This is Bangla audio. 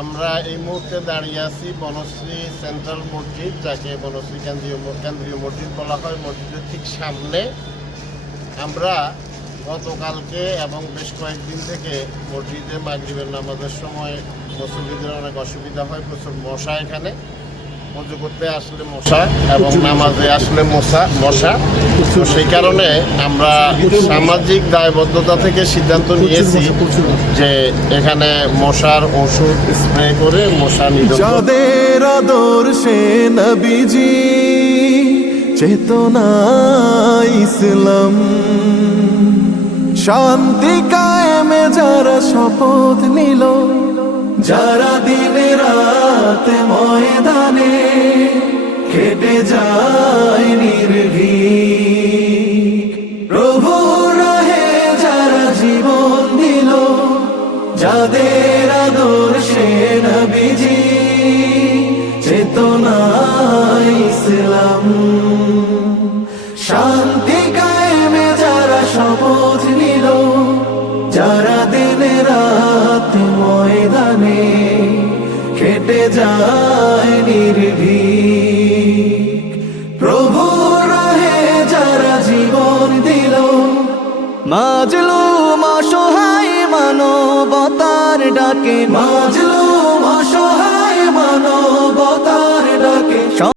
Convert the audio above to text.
আমরা এই মুহূর্তে দাঁড়িয়ে আছি বনশ্রী সেন্ট্রাল মসজিদ, যাকে বনশ্রী কেন্দ্রীয় মসজিদ বলা হয়। মসজিদের ঠিক সামনে আমরা গতকালকে এবং বেশ কয়েকদিন থেকে মসজিদে মাগরিবের নামাজের সময় মুসল্লিদের অনেক অসুবিধা হয়, প্রচুর মশা। এখানে পুজো করতে আসলে মশা এবং নামাজে আসলে মশা। তো সেই কারণে আমরা সামাজিক দায়বদ্ধতা থেকে সিদ্ধান্ত নিয়েছি যে এখানে মশার ওষুধ স্প্রে করে মশা নিধন। যাদের আদর্শে নবীজি চেতনা ইসলাম, শান্তি কায়েমে যারা শপথ নিল, যারা দিনে রাত ময়দানে খেটে যায় নির্ভীক, প্রভু রাহে যারা জীবন দিল, যাদের আদর্শে নবীজি চেতনা ইসলাম, শান্তি কায়েমে যারা শপথ নিল, যারা দিনে রাত ময়দানে খেটে যায় নির্ভীক, প্রভু রাহে যারা জীবন দিল, মাজলুম অসহায় মানবতার ডাকে, মাজলুম অসহায় মানব